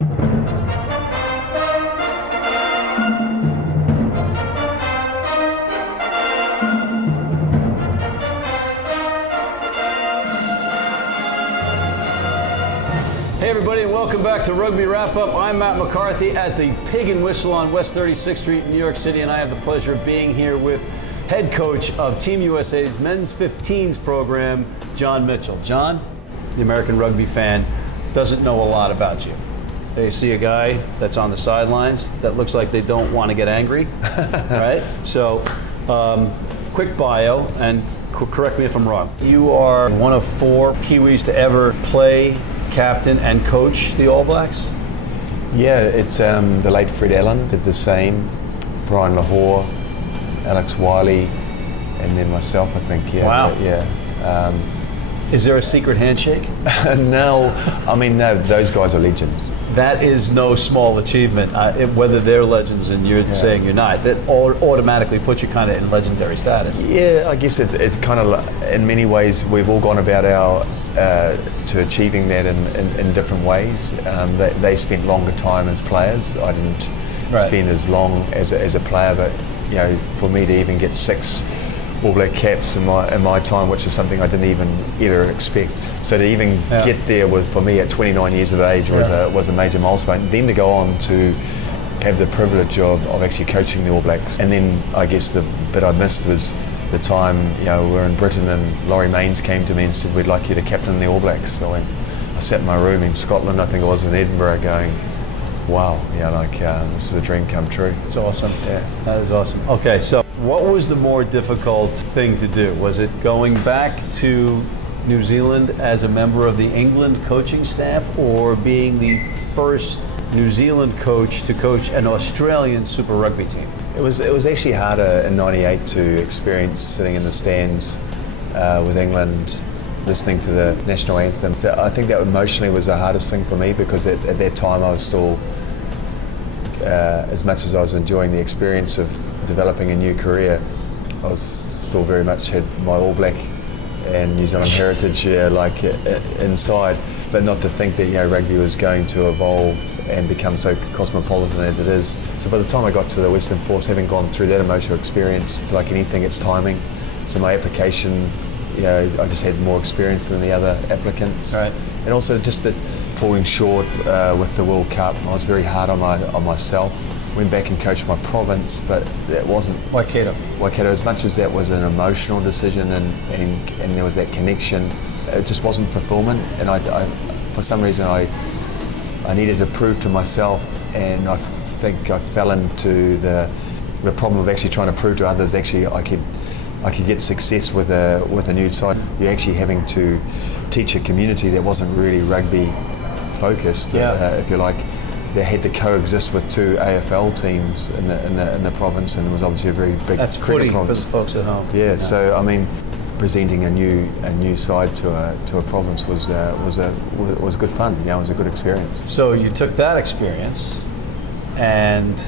Hey everybody, and welcome back to Rugby Wrap Up. I'm Matt McCarthy at the Pig and Whistle on West 36th Street in New York City, and I have the pleasure of being here with head coach of Team USA's Men's 15s program, John Mitchell. John, the American rugby fan, doesn't know a lot about you. They see a guy that's on the sidelines that looks like they don't want to get angry, right? So, quick bio, and correct me if I'm wrong. You are one of 4 Kiwis to ever play, captain, and coach the All Blacks? Yeah, it's the late Fred Allen did the same, Brian Lahore, Alex Wiley, and then myself, I think. Yeah. Wow. Yeah. Is there a secret handshake? No, I mean, no, those guys are legends. That is no small achievement. Whether they're legends and you're saying you're not, that automatically puts you kind of in legendary status. Yeah, I guess it's kind of, in many ways, we've all gone about our to achieving that in different ways. They spent longer time as players. I didn't spend as long as a player, but you know, for me to even get 6 All Black caps in my time, which is something I didn't even ever expect. So to even get there was, for me, at 29 years of age, was a major milestone. Then to go on to have the privilege of actually coaching the All Blacks. And then I guess the bit I missed was the time, you know, we were in Britain and Laurie Mains came to me and said, we'd like you to captain the All Blacks. So I sat in my room in Scotland, I think it was in Edinburgh, going, wow, yeah, like this is a dream come true. It's awesome. Yeah, that is awesome. Okay, so what was the more difficult thing to do? Was it going back to New Zealand as a member of the England coaching staff, or being the first New Zealand coach to coach an Australian Super Rugby team? It was actually harder in '98 to experience sitting in the stands with England, listening to the national anthem. So I think that emotionally was the hardest thing for me, because at that time I was still, as much as I was enjoying the experience of developing a new career, I was still very much had my All Black and New Zealand heritage inside. But not to think that, you know, rugby was going to evolve and become so cosmopolitan as it is. So by the time I got to the Western Force, having gone through that emotional experience, like anything, it's timing. So my application, you know, I just had more experience than the other applicants. Right. And also just that falling short with the World Cup, I was very hard on myself. Went back and coached my province, but that wasn't Waikato. As much as that was an emotional decision and there was that connection, it just wasn't fulfillment. And I for some reason, I needed to prove to myself, and I think I fell into the problem of actually trying to prove to others actually I could get success with a new side. You're actually having to teach a community that wasn't really rugby focused, if you like. They had to coexist with 2 AFL teams in the province, and it was obviously a very big cricket province. For the folks at home. Yeah, so I mean, presenting a new side to a province was good fun. Yeah, it was a good experience. So you took that experience and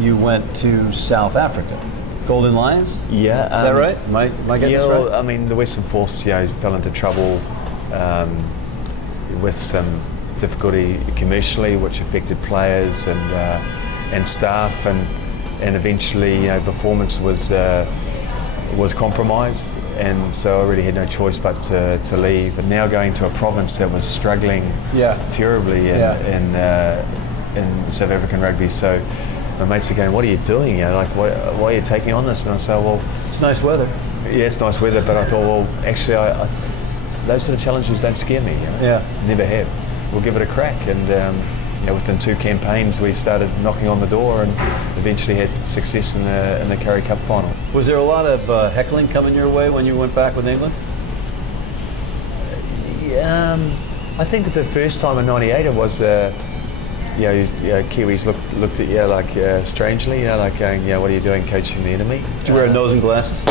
you went to South Africa. Golden Lions? Yeah. Is that right? Am I getting this right? Well, I mean, the Western Force, you know, fell into trouble with some difficulty commercially, which affected players and staff, and eventually, you know, performance was compromised, and so I really had no choice but to leave. And now going to a province that was struggling terribly in South African rugby, so my mates are going, "What are you doing? You know, like, why are you taking on this?" And I say, "Well, it's nice weather." Yeah, it's nice weather, but I thought, well, actually, I those sort of challenges don't scare me. You know? Yeah, never have. We'll give it a crack, and you know, within 2 campaigns, we started knocking on the door, and eventually had success in the Currie Cup final. Was there a lot of heckling coming your way when you went back with England? I think that the first time in '98 it was. Kiwis looked at you like strangely, you know, like going, "What are you doing coaching the enemy?" Did you wear a nose and glasses?